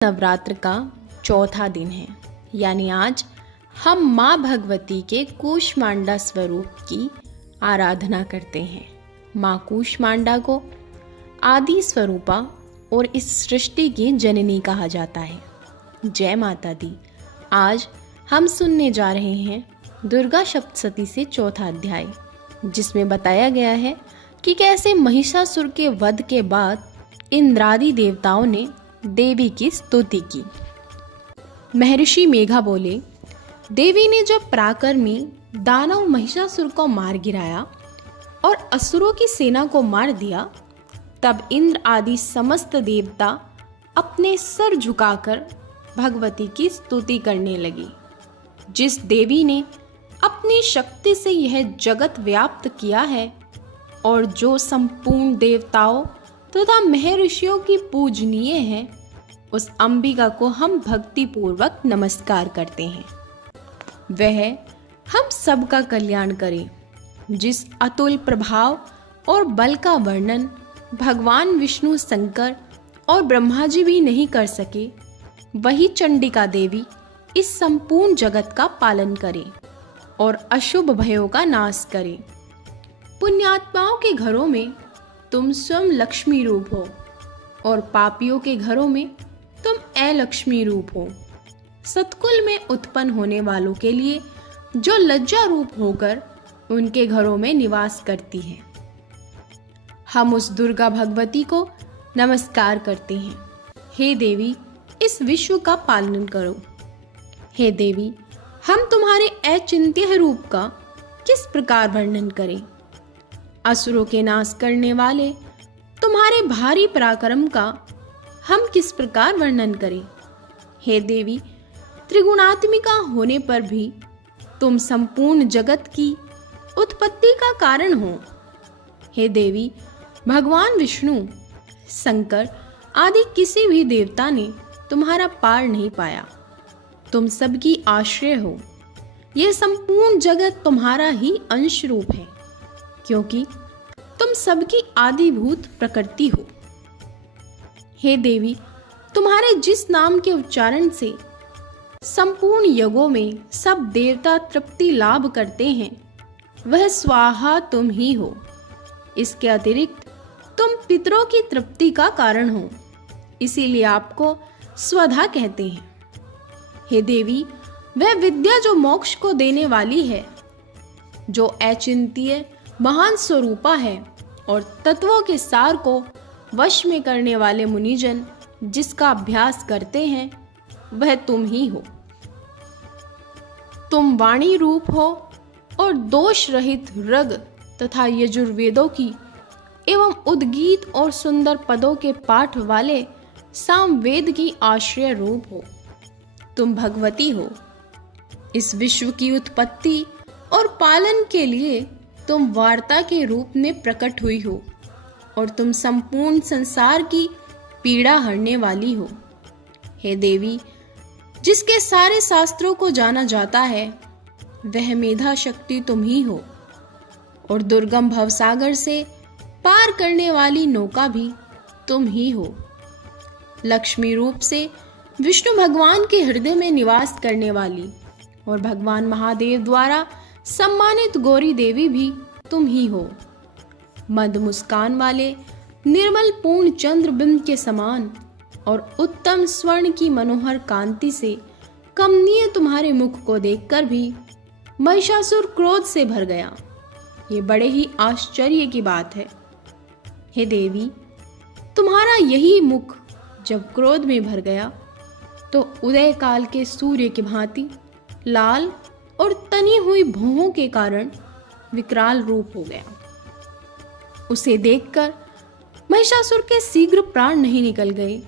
नवरात्र का चौथा दिन है, यानी आज हम माँ भगवती के कूष्मांडा स्वरूप की आराधना करते हैं। माँ कूष्मांडा को आदि स्वरूपा और इस सृष्टि की जननी कहा जाता है। जय माता दी। आज हम सुनने जा रहे हैं दुर्गा सप्तशती से चौथा अध्याय, जिसमें बताया गया है कि कैसे महिषासुर के वध के बाद इंद्रादि देवताओं ने देवी की स्तुति की। महर्षि मेघा बोले, देवी ने जब पराक्रमी दानव महिषासुर को मार गिराया और असुरों की सेना को मार दिया, तब इंद्र आदि समस्त देवता अपने सर झुकाकर भगवती की स्तुति करने लगी। जिस देवी ने अपनी शक्ति से यह जगत व्याप्त किया है और जो संपूर्ण देवताओं तथा महर्षियों की पूजनीय है, उस अंबिका को हम भक्ति पूर्वक नमस्कार करते हैं। वह हम सबका कल्याण करे। जिस अतुल प्रभाव और बल का वर्णन भगवान विष्णु, शंकर और ब्रह्मा जी भी नहीं कर सके, वही चंडिका देवी इस संपूर्ण जगत का पालन करे और अशुभ भयों का नाश करे। पुण्यात्माओं के घरों में तुम स्वयं लक्ष्मी रूप हो और पापियों के घरों में तुम अलक्ष्मी रूप हो। सतकुल में उत्पन्न होने वालों के लिए जो लज्जा रूप होकर उनके घरों में निवास करती है, हम उस दुर्गा भगवती को नमस्कार करते हैं। हे देवी, इस विश्व का पालन करो। हे देवी, हम तुम्हारे अचिंत्य रूप का किस प्रकार वर्णन करें। असुरों के नाश करने वाले तुम्हारे भारी पराक्रम का हम किस प्रकार वर्णन करें। हे देवी, त्रिगुणात्मिका होने पर भी तुम संपूर्ण जगत की उत्पत्ति का कारण हो। हे देवी, भगवान विष्णु, शंकर आदि किसी भी देवता ने तुम्हारा पार नहीं पाया। तुम सबकी आश्रय हो। यह संपूर्ण जगत तुम्हारा ही अंश रूप है, क्योंकि तुम सबकी आदिभूत प्रकृति हो। हे देवी, तुम्हारे जिस नाम के उच्चारण से संपूर्ण युगों में सब देवता तृप्ति लाभ करते हैं, वह स्वाहा तुम ही हो। इसके अतिरिक्त तुम पितरों की तृप्ति का कारण हो, इसीलिए आपको स्वधा कहते हैं। हे देवी, वह विद्या जो मोक्ष को देने वाली है, जो अचिंत्य महान स्वरूपा है और तत्वों के सार को वश में करने वाले मुनिजन जिसका अभ्यास करते हैं, वह तुम ही हो। तुम वाणी रूप हो और दोष रहित ऋग तथा यजुर्वेदों की एवं उद्गीत और सुंदर पदों के पाठ वाले सामवेद की आश्रय रूप हो। तुम भगवती हो। इस विश्व की उत्पत्ति और पालन के लिए तुम वार्ता के रूप में प्रकट हुई हो और तुम संपूर्ण संसार की पीड़ा हरने वाली हो। हे देवी, जिसके सारे शास्त्रों को जाना जाता है, वह मेधा शक्ति तुम ही हो और दुर्गम भवसागर से पार करने वाली नौका भी तुम ही हो। लक्ष्मी रूप से विष्णु भगवान के हृदय में निवास करने वाली और भगवान महादेव द्वारा सम्मानित गौरी देवी भी तुम ही हो। मद मुस्कान वाले निर्मल पूर्ण चंद्रबिंब के समान और उत्तम स्वर्ण की मनोहर कांति से कमनीय तुम्हारे मुख को देखकर भी महिषासुर क्रोध से भर गया। ये बड़े ही आश्चर्य की बात है। हे देवी, तुम्हारा यही मुख जब क्रोध में भर गया, तो उदय काल के सूर्य की भांति लाल और तनी हुई भौहों के कारण विकराल रूप हो गया। उसे देखकर महिषासुर के शीघ्र प्राण नहीं निकल गए।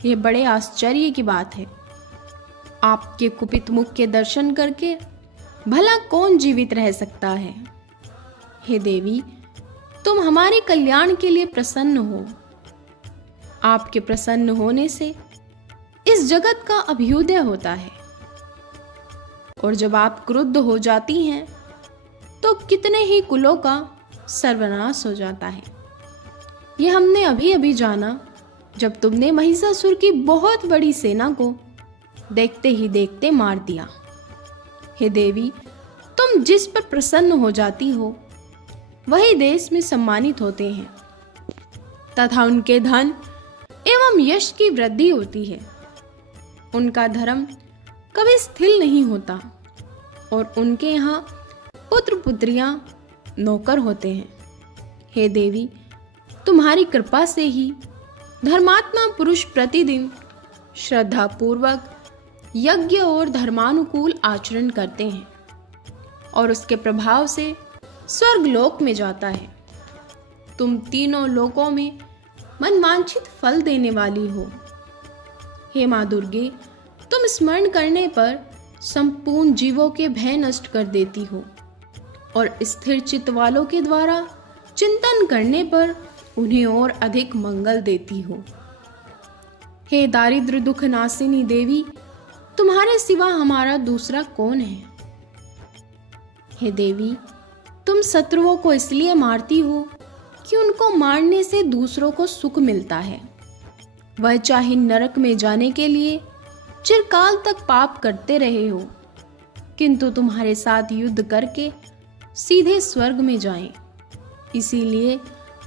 यह बड़े आश्चर्य की बात है। आपके कुपित मुख के दर्शन करके भला कौन जीवित रह सकता है। हे देवी, तुम हमारे कल्याण के लिए प्रसन्न हो। आपके प्रसन्न होने से इस जगत का अभ्युदय होता है, और जब आप क्रुद्ध हो जाती हैं तो कितने ही कुलों का सर्वनाश हो जाता है। यह हमने अभी अभी जाना, जब तुमने महिषासुर की बहुत बड़ी सेना को देखते ही देखते मार दिया। हे देवी, तुम जिस पर प्रसन्न हो जाती हो वही देश में सम्मानित होते हैं तथा उनके धन एवं यश की वृद्धि होती है। उनका धर्म कभी स्थिर नहीं होता और उनके यहाँ पुत्र पुत्रियां नौकर होते हैं। हे देवी, तुम्हारी कृपा से ही धर्मात्मा पुरुष प्रतिदिन श्रद्धा पूर्वक यज्ञ और धर्मानुकूल आचरण करते हैं और उसके प्रभाव से स्वर्ग लोक में जाता है। तुम तीनों लोकों में मनवांछित फल देने वाली हो। हे माँ दुर्गे, तुम स्मरण करने पर संपूर्ण जीवों के भय नष्ट कर देती हो और स्थिर चित्त वालों के द्वारा चिंतन करने पर उन्हें और अधिक मंगल देती हो। हे दारिद्र दुख नाशिनी देवी, तुम्हारे सिवा हमारा दूसरा कौन है। हे देवी, तुम शत्रुओं को इसलिए मारती हो कि उनको मारने से दूसरों को सुख मिलता है। वह चाहे नरक में जाने के लिए चिरकाल तक पाप करते रहे हो, किंतु तुम्हारे साथ युद्ध करके सीधे स्वर्ग में जाएं। इसीलिए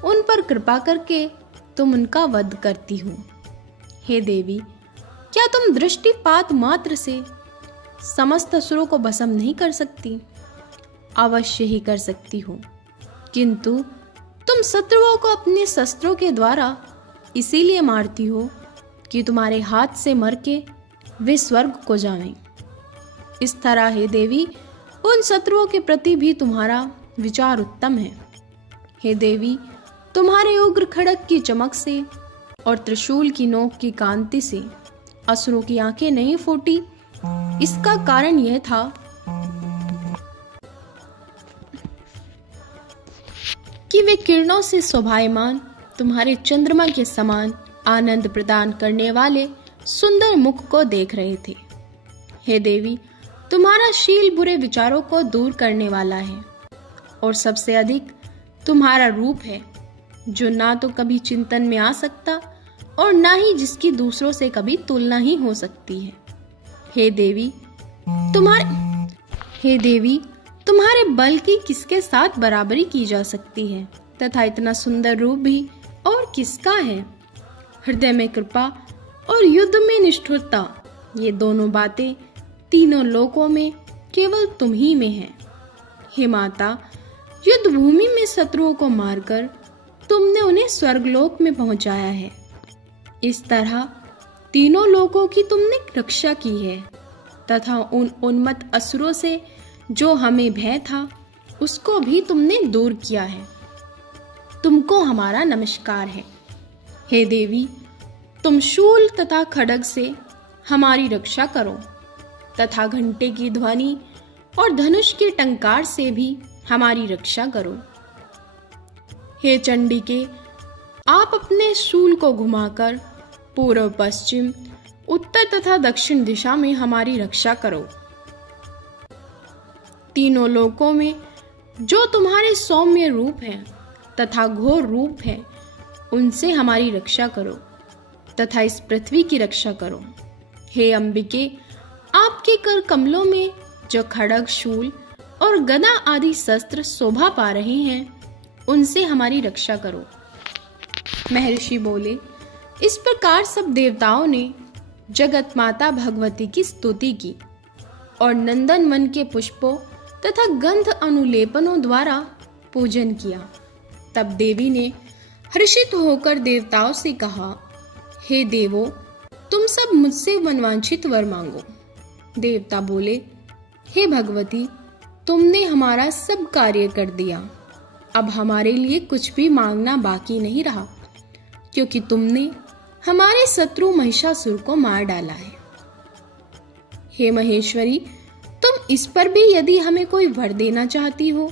उन पर कृपा करके तुम उनका वध करती हो। हे देवी, क्या तुम दृष्टिपात मात्र से समस्त असुरों को भस्म नहीं कर सकती? अवश्य ही कर सकती हो, किंतु तुम शत्रुओं को अपने शस्त्रों के द्वारा इसीलिए मारती हो कि तुम्हारे हाथ से मर के वे स्वर्ग को जाएं। इस तरह हे देवी, उन शत्रुओं के प्रति भी तुम्हारा विचार उत्तम है। हे देवी, तुम्हारे उग्र खड़ग की चमक से और त्रिशूल की नोक की कांति से असुरों की आंखें नहीं फूटी। इसका कारण यह था कि वे किरणों से शोभायमान तुम्हारे चंद्रमा के समान आनंद प्रदान करने वाले सुंदर मुख को देख रहे थे। हे देवी, तुम्हारा शील बुरे विचारों को दूर करने वाला है और सबसे अधिक तुम्हारा रूप है, जो ना तो कभी चिंतन में आ सकता और ना ही जिसकी दूसरों से कभी तुलना ही हो सकती है। हे देवी, तुम्हारे बल की किसके साथ बराबरी की जा सकती है तथा इतना सुंदर रूप भी और किसका है। हृदय में कृपा और युद्ध में निष्ठुरता, ये दोनों बातें तीनों लोकों में केवल तुम ही में है। हे माता, युद्ध भूमि में शत्रुओं को मारकर तुमने उन्हें स्वर्गलोक में पहुंचाया है। इस तरह तीनों लोकों की तुमने रक्षा की है तथा उन उन्मत्त असुरों से जो हमें भय था उसको भी तुमने दूर किया है। तुमको हमारा नमस्कार है। हे देवी, तुम शूल तथा खड्ग से हमारी रक्षा करो तथा घंटे की ध्वनि और धनुष के टंकार से भी हमारी रक्षा करो। हे चंडिके, आप अपने शूल को घुमाकर पूर्व पश्चिम उत्तर तथा दक्षिण दिशा में हमारी रक्षा करो। तीनों लोकों में जो तुम्हारे सौम्य रूप हैं तथा घोर रूप है, उनसे हमारी रक्षा करो तथा इस पृथ्वी की रक्षा करो। हे अंबिके, आपके कर कमलों में जो खड्ग, शूल और गदा आदि शस्त्र शोभा पा रहे हैं, उनसे हमारी रक्षा करो। महर्षि बोले। इस प्रकार सब देवताओं ने जगत माता भगवती की स्तुति की और नंदन वन के पुष्पों तथा गंध अनुलेपनों द्वारा पूजन किया। तब देवी ने हर्षित होकर देवताओं से कहा, हे देवों, तुम सब मुझसे मनवांछित वर मांगो। देवता बोले, हे भगवती, तुमने हमारा सब कार्य कर दिया। अब हमारे लिए कुछ भी मांगना बाकी नहीं रहा, क्योंकि तुमने हमारे शत्रु महिषासुर को मार डाला है। हे महेश्वरी, तुम इस पर भी यदि हमें कोई वर देना चाहती हो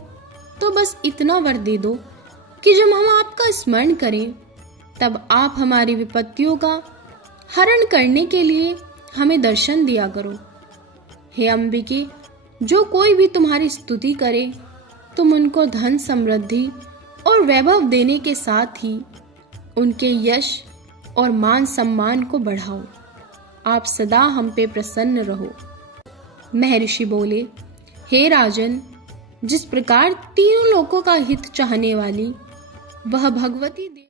तो बस इतना वर दे दो कि जब हम आपका स्मरण करें तब आप हमारी विपत्तियों का हरण करने के लिए हमें दर्शन दिया करो। हे अंबिके, जो कोई भी तुम्हारी स्तुति करे तुम उनको धन, समृद्धि और वैभव देने के साथ ही उनके यश और मान सम्मान को बढ़ाओ। आप सदा हम पे प्रसन्न रहो। महर्षि बोले, हे राजन, जिस प्रकार तीनों लोकों का हित चाहने वाली वह भगवती